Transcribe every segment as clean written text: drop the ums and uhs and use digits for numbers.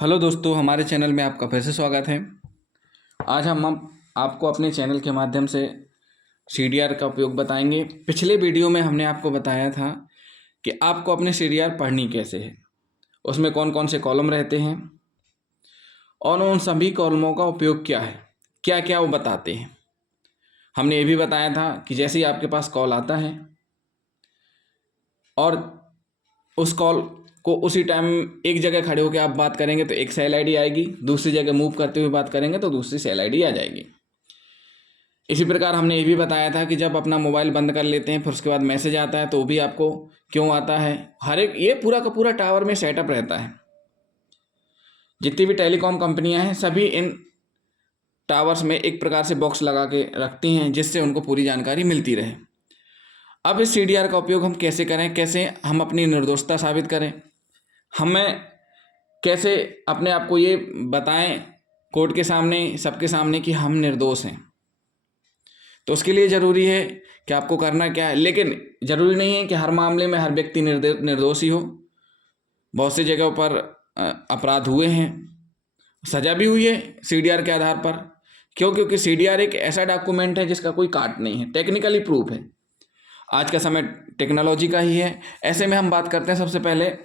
Hello दोस्तों, हमारे channel में आपका फिर से स्वागत है। आज हम आपको अपने चैनल के माध्यम से सीडीआर का उपयोग बताएंगे। पिछले वीडियो में हमने आपको बताया था कि आपको अपने सीडीआर पढ़नी कैसे है, उसमें कौन कौन से कॉलम रहते हैं और उन सभी कॉलमों का उपयोग क्या है, क्या क्या वो बताते हैं। हमने ये भी बताया था कि जैसे ही आपके पास कॉल आता है और उस कॉल को उसी टाइम एक जगह खड़े होकर आप बात करेंगे तो एक सेल आईडी आएगी, दूसरी जगह मूव करते हुए बात करेंगे तो दूसरी सेल आईडी आ जाएगी। इसी प्रकार हमने ये भी बताया था कि जब अपना मोबाइल बंद कर लेते हैं फिर उसके बाद मैसेज आता है तो भी आपको क्यों आता है। हर एक ये पूरा का पूरा टावर में सेटअप रहता है। जितनी भी टेलीकॉम कंपनियां हैं सभी इन टावर्स में एक प्रकार से बॉक्स लगा के रखती हैं जिससे उनको पूरी जानकारी मिलती रहे। अब इस सीडीआर का उपयोग हम कैसे करें, कैसे हम अपनी निर्दोषता साबित करें, हमें कैसे अपने आप को ये बताएं कोर्ट के सामने, सबके सामने कि हम निर्दोष हैं। तो उसके लिए ज़रूरी है कि आपको करना क्या है, लेकिन ज़रूरी नहीं है कि हर मामले में हर व्यक्ति निर्दोषी हो। बहुत सी जगहों पर अपराध हुए हैं, सज़ा भी हुई है सीडीआर के आधार पर। क्यों? क्योंकि सीडीआर एक ऐसा डॉक्यूमेंट है जिसका कोई काट नहीं है, टेक्निकली प्रूफ है। आज का समय टेक्नोलॉजी का ही है। ऐसे में हम बात करते हैं सबसे पहले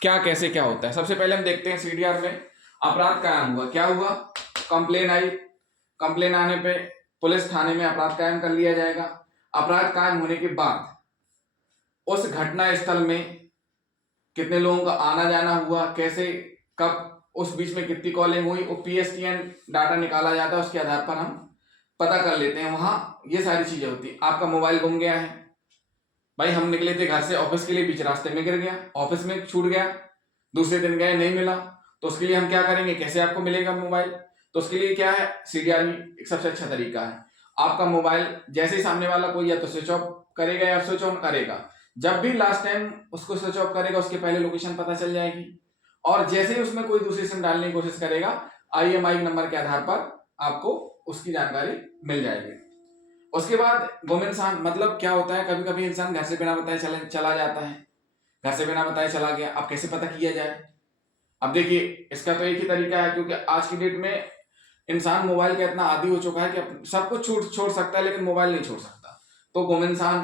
कैसे क्या होता है। सबसे पहले हम देखते हैं सीडीआर में अपराध कायम हुआ, क्या हुआ, कंप्लेन आई, कंप्लेन आने पे पुलिस थाने में अपराध कायम कर लिया जाएगा। अपराध कायम होने के बाद उस घटना स्थल में कितने लोगों का आना जाना हुआ, कैसे, कब, उस बीच में कितनी कॉलिंग हुई, वो पीएसटीएन डाटा निकाला जाता है। उसके आधार पर हम पता कर लेते हैं। वहां ये सारी चीजें होती है। आपका मोबाइल गुम गया है, भाई हम निकले थे घर से ऑफिस के लिए, बीच रास्ते में गिर गया, ऑफिस में छूट गया, दूसरे दिन गए नहीं मिला, तो उसके लिए हम क्या करेंगे, कैसे आपको मिलेगा मोबाइल। तो उसके लिए क्या है, सीडीआर ही एक सबसे अच्छा तरीका है। आपका मोबाइल जैसे ही सामने वाला कोई या तो स्विच ऑफ करेगा या स्विच ऑन करेगा, जब भी लास्ट टाइम उसको स्विच ऑफ करेगा उसके पहले लोकेशन पता चल जाएगी। और जैसे ही उसमें कोई दूसरी सिम डालने की कोशिश करेगा, IMEI नंबर के आधार पर आपको उसकी जानकारी मिल जाएगी। उसके बाद गुम इंसान मतलब क्या होता है, कभी कभी इंसान घर से बिना बताए चला जाता है, घर से बिना बताए चला गया। अब कैसे पता किया जाए? अब देखिए, इसका तो एक ही तरीका है, क्योंकि आज की डेट में इंसान मोबाइल का इतना आदी हो चुका है कि सब कुछ छोड़ सकता है लेकिन मोबाइल नहीं छोड़ सकता। तो गुम इंसान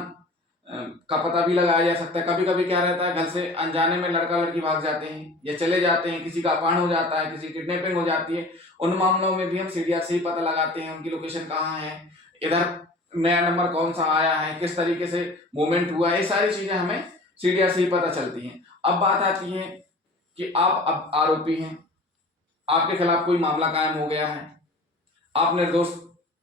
का पता भी लगाया जा सकता है। कभी कभी क्या रहता है, घर से अनजाने में लड़का लड़की भाग जाते हैं या चले जाते हैं, किसी का अपहरण हो जाता है, किसी किडनैपिंग हो जाती है। उन मामलों में भी हम सीडीआर से ही पता लगाते हैं उनकी लोकेशन कहाँ है, इधर नया नंबर कौन सा आया है, किस तरीके से मूवमेंट हुआ है, ये सारी चीजें हमें सीडीआर से ही पता चलती हैं। अब बात आती है कि आप अब आरोपी हैं, आपके खिलाफ कोई मामला कायम हो गया है, आप निर्दोष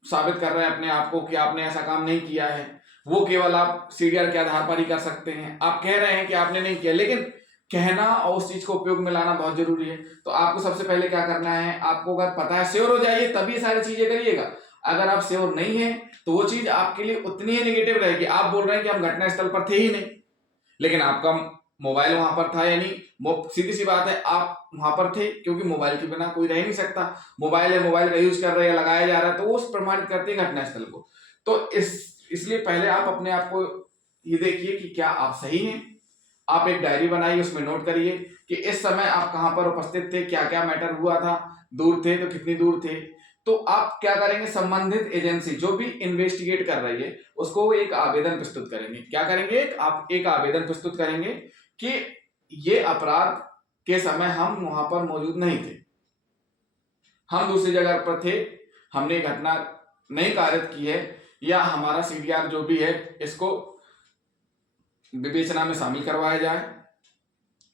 साबित कर रहे हैं अपने आप को कि आपने ऐसा काम नहीं किया है। वो केवल आप सीडीआर के आधार पर ही कर सकते हैं। आप कह रहे हैं कि आपने नहीं किया, लेकिन कहना और उस चीज को उपयोग में लाना बहुत जरूरी है। तो आपको सबसे पहले क्या करना है, आपको अगर पता है, श्योर हो जाइए तभी सारी चीजें करिएगा। अगर आप श्योर नहीं है तो वो चीज आपके लिए उतनी ही नेगेटिव रहेगी। आप बोल रहे हैं कि हम घटना स्थल पर थे ही नहीं, लेकिन आपका मोबाइल वहां पर था, यानी सीधी सी बात है आप वहां पर थे, क्योंकि मोबाइल के बिना कोई रह नहीं सकता। मोबाइल है, मोबाइल का यूज कर रहे हैं, लगाया जा रहा है, तो वो प्रमाणित करते हैं घटना स्थल को। तो इसलिए पहले आप अपने आप को ये देखिए कि क्या आप सही हैं। आप एक डायरी बनाइए, उसमें नोट करिए कि इस समय आप कहां पर उपस्थित थे, क्या क्या मैटर हुआ था, दूर थे तो कितनी दूर थे। तो आप क्या करेंगे, संबंधित एजेंसी जो भी इन्वेस्टिगेट कर रही है उसको एक आवेदन प्रस्तुत करेंगे। क्या करेंगे, आप एक आवेदन प्रस्तुत करेंगे कि ये अपराध के समय हम वहां पर मौजूद नहीं थे, हम दूसरी जगह पर थे, हमने घटना नहीं कारित की है, या हमारा सीडीआर जो भी है इसको विवेचना में शामिल करवाया जाए,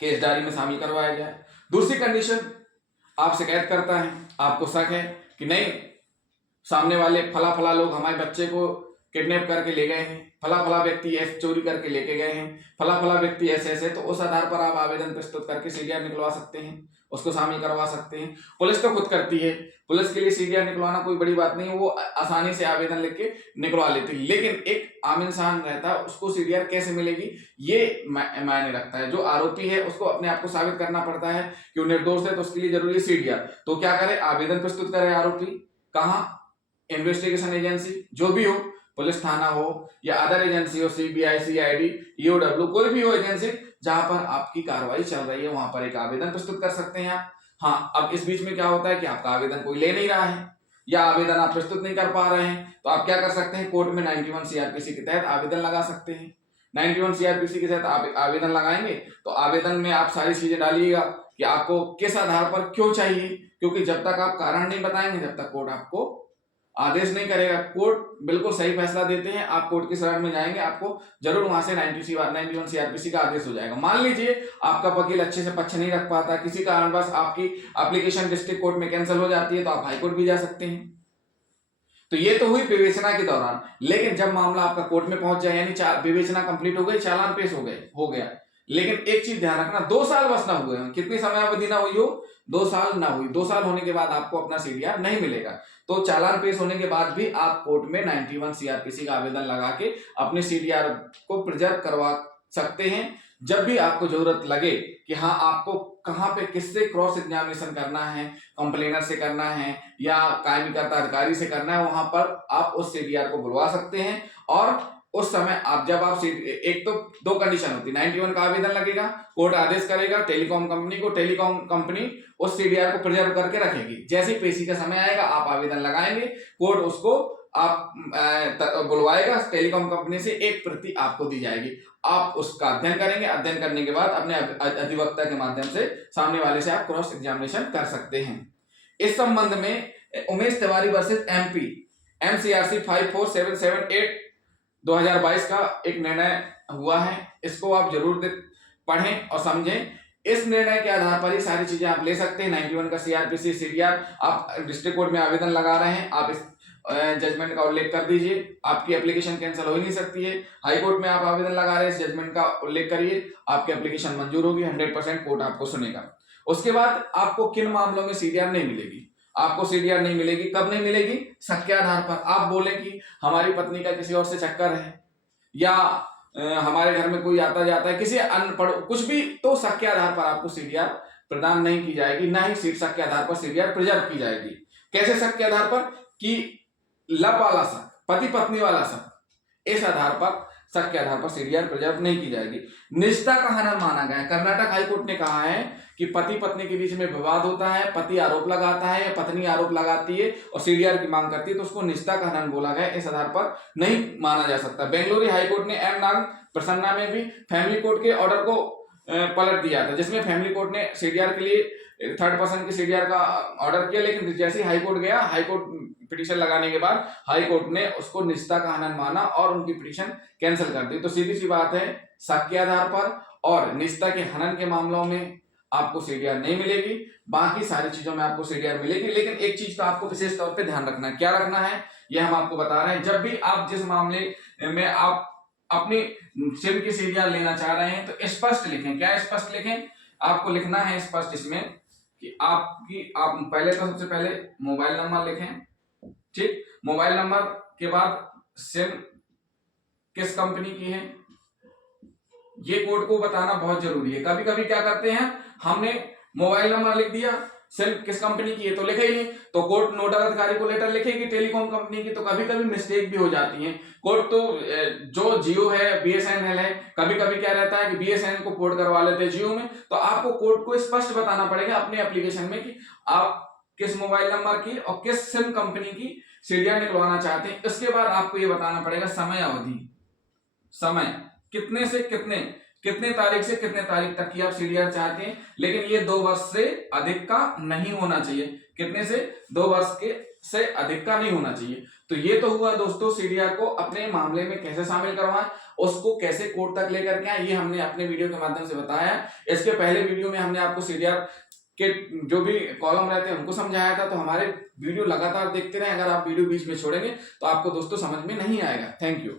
केस डायरी में शामिल करवाया जाए। दूसरी कंडीशन, आप शिकायत करता है, आपको शक है कि नहीं सामने वाले फला फला लोग हमारे बच्चे को किडनैप करके ले गए हैं, फला फला व्यक्ति ऐसे चोरी करके लेके गए हैं, फला फला व्यक्ति ऐसे ऐसे, तो उस आधार पर आप आवेदन प्रस्तुत करके सीडीआर निकलवा सकते हैं, उसको शामिल करवा सकते हैं। पुलिस तो खुद करती है, पुलिस के लिए सीडीआर निकलवाना कोई बड़ी बात नहीं है, वो आसानी से आवेदन लिख के निकलवा लेती है। लेकिन एक आम इंसान रहता है, उसको सीडीआर कैसे मिलेगी ये मायने रखता है। जो आरोपी है उसको अपने आप को साबित करना पड़ता है कि वो निर्दोष है, तो उसके लिए जरूरी है सीडीआर। तो क्या करे, आवेदन प्रस्तुत करे आरोपी, कहाँ, इन्वेस्टिगेशन एजेंसी जो भी हो, पुलिस थाना हो या अदर एजेंसी हो, CBI, CID, EOW, कोई भी हो एजेंसी जहां पर आपकी कार्रवाई चल रही है, वहां पर एक आवेदन प्रस्तुत कर सकते हैं आप। हाँ, अब इस बीच में क्या होता है कि आपका आवेदन कोई ले नहीं रहा है या आवेदन आप प्रस्तुत नहीं कर पा रहे हैं, तो आप क्या कर सकते हैं, कोर्ट में 91 सीआरपीसी के तहत आवेदन लगा सकते हैं। 91 सीआरपीसी के तहत आप आवेदन लगाएंगे तो आवेदन में आप सारी चीजें डालिएगा कि आपको किस आधार पर क्यों चाहिए, क्योंकि जब तक आप कारण नहीं बताएंगे, जब तक कोर्ट आपको आदेश नहीं करेगा। कोर्ट बिल्कुल सही फैसला देते हैं, आप कोर्ट की शरण में जाएंगे, आपको जरूर वहां से 91 सीआरपीसी का आदेश हो जाएगा। मान लीजिए आपका वकील अच्छे से पक्ष नहीं रख पाता, किसी कारणवश आपकी एप्लीकेशन डिस्ट्रिक्ट कोर्ट में कैंसिल हो जाती है, तो आप हाईकोर्ट भी जा सकते हैं। तो ये तो हुई विवेचना के दौरान, लेकिन जब मामला आपका कोर्ट में पहुंच जाए, यानी विवेचना कंप्लीट हो गई, चालान पेश हो गया, लेकिन एक चीज ध्यान रखना, 2 साल बस ना हुए, कितनी समय अवधि ना हुई हो, 2 साल ना हुई, 2 साल होने के बाद आपको अपना सीडीआर नहीं मिलेगा। तो चालान पेश होने के बाद भी आप कोर्ट में 91 सीआरपीसी का आवेदन लगा के अपने सीडीआर को प्रिजर्व करवा सकते हैं। जब भी आपको जरूरत लगे कि हाँ आपको कहाँ पे किससे क्रॉस एग्जामिनेशन करना है, कंप्लेनर से करना है या कायमीकर्ता अधिकारी से करना है, वहां पर आप उस सीडीआर को बुलवा सकते हैं। और उस समय आप जब आप एक तो 2 कंडीशन होती है, 91 का आवेदन लगेगा, कोर्ट आदेश करेगा टेलीकॉम कंपनी को, टेलीकॉम कंपनी उस सीडीआर को प्रिजर्व करके रखेगी। जैसे ही पेशी का समय आएगा आप आवेदन लगाएंगे, कोर्ट उसको आप बुलवाएगा, टेलीकॉम कंपनी से एक प्रति आपको दी जाएगी, आप उसका अध्ययन करेंगे, अध्ययन करने के बाद अपने अधिवक्ता के माध्यम से सामने वाले से आप क्रॉस एग्जामिनेशन कर सकते हैं। इस संबंध में Umesh Tiwari versus MP MCRC 54778 2022 का एक निर्णय हुआ है, इसको आप जरूर पढ़ें और समझें। इस निर्णय के आधार पर ही सारी चीजें आप ले सकते हैं। 91 का सीआरपीसी सीडीआर आप डिस्ट्रिक्ट कोर्ट में आवेदन लगा रहे हैं, आप इस जजमेंट का उल्लेख कर दीजिए, आपकी एप्लीकेशन कैंसिल हो ही नहीं सकती है। हाई कोर्ट में आप आवेदन लगा रहे हैं, इस जजमेंट का उल्लेख करिए, आपकी एप्लीकेशन मंजूर होगी, 100% कोर्ट आपको सुनेगा। उसके बाद आपको किन मामलों में सीडीआर नहीं मिलेगी, आपको सीडीआर नहीं मिलेगी, कब नहीं मिलेगी, शक के आधार पर। आप बोले कि हमारी पत्नी का किसी और से चक्कर है या हमारे घर में कोई आता जाता है, किसी अनपढ़ कुछ भी, तो शक के आधार पर आपको सीडीआर प्रदान नहीं की जाएगी, ना ही शक के आधार पर सीडीआर प्रिजर्व की जाएगी। कैसे शक के आधार पर, कि लव वाला शक, पति पत्नी वाला शक, इस आधार पर शक के आधार पर सीडीआर प्रिजर्व नहीं की जाएगी। निजता का हनन माना गया है। कर्नाटक हाईकोर्ट ने कहा है कि पति पत्नी के बीच में विवाद होता है, पति आरोप लगाता है या पत्नी आरोप लगाती है और सीडीआर की मांग करती है, तो उसको निजता का हनन बोला गया, इस आधार पर नहीं माना जा सकता। बेंगलुरु हाईकोर्ट ने एम नाग प्रसन्ना में भी फैमिली कोर्ट के ऑर्डर को पलट दिया था, जिसमें फैमिली कोर्ट ने सीडीआर के लिए 3rd पर्सन के सीडीआर का ऑर्डर किया, लेकिन जैसे ही हाईकोर्ट गया, हाईकोर्ट पिटीशन लगाने के बाद हाईकोर्ट ने उसको निजता का हनन माना और उनकी पिटीशन कैंसिल कर दी। तो सीधी सी बात है, शक के आधार पर और निजता के हनन के मामलों में आपको सीडीआर नहीं मिलेगी, बाकी सारी चीजों में आपको सीडीआर मिलेगी। लेकिन एक चीज का आपको विशेष तौर पे ध्यान रखना है, क्या रखना है यह हम आपको बता रहे हैं। जब भी आप जिस मामले में आप अपनी सिम की सीडीआर लेना चाह रहे हैं तो स्पष्ट लिखें। क्या स्पष्ट लिखें, आपको लिखना है स्पष्ट इसमें कि आप पहले तो सबसे पहले मोबाइल नंबर लिखें, ठीक, मोबाइल नंबर के बाद सिम किस कंपनी की है, ये कोर्ट को बताना बहुत जरूरी है। कभी कभी क्या करते हैं, हमने मोबाइल नंबर लिख दिया, सिम किस कंपनी की है तो लिखा ही नहीं, तो कोर्ट नोडल अधिकारी को लेटर लिखेगी टेलीकॉम कंपनी की, तो कभी कभी मिस्टेक भी हो जाती है। कोर्ट तो जो जियो है, बीएसएनएल है, कभी कभी क्या रहता है कि बीएसएनएल को पोर्ट करवा लेते हैं जियो में, तो आपको कोर्ट को स्पष्ट बताना पड़ेगा अपने एप्लीकेशन में कि आप किस मोबाइल नंबर की और किस सिम कंपनी की सीडीआर निकलवाना चाहते हैं। इसके बाद आपको ये बताना पड़ेगा समय अवधि, समय कितने से कितने तारीख से कितने तारीख तक की आप सीडीआर चाहते हैं, लेकिन ये 2 वर्ष से अधिक का नहीं होना चाहिए। कितने से, 2 वर्ष के से अधिक का नहीं होना चाहिए। तो ये तो हुआ दोस्तों सीडीआर को अपने मामले में कैसे शामिल करवाएं, उसको कैसे कोर्ट तक लेकर के आए, ये हमने अपने वीडियो के माध्यम से बताया। इसके पहले वीडियो में हमने आपको सीडीआर के जो भी कॉलम रहते हैं उनको समझाया था। तो हमारे वीडियो लगातार देखते रहें, अगर आप वीडियो बीच में छोड़ेंगे तो आपको दोस्तों समझ में नहीं आएगा। Thank you.